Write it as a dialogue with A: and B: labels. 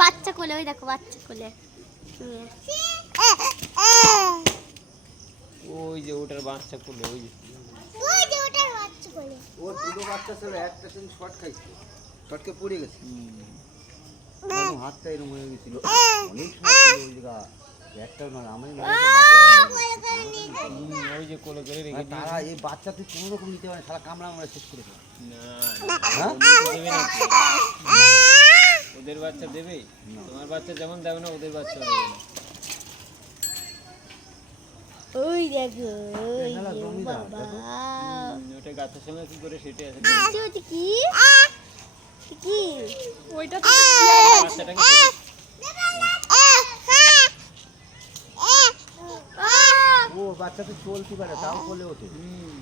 A: বাচ্চা কোলে ওই দেখো বাচ্চা কোলে।
B: ওই যে ওটার বাচ্চা করলে ওই যে
A: ওই যে ওটার বাচ্চা কোলে
C: ওর দুটো বাচ্চা ছিল একটা খাইছে পড়ে গেছে হাতটা এরকম হয়ে গেছিল অনেক সময় ওই জায়গা একটাও নয় আমি
B: ওই যে কোলে করে রেখে
C: তারা এই বাচ্চা তুই কোনো রকম নিতে পারে সারা কামড়া আমরা শেষ করে দেবো
B: না
C: হ্যাঁ
B: ওদেরকে দেবে না তো। ওদের বাচ্চা দেবে? তোমার বাচ্চা যেমন দেবে না ওদের বাচ্চা দেবে না।
A: ওই দেখো
B: ওটা গাছের সঙ্গে কি করে সেটে আছে?
A: ওটা কি? কি?
D: ওইটা তো
B: বাচ্চাটাকে
C: ও বাচ্চা তো চলতে পারে তাও বলে ওঠে।
B: হুম,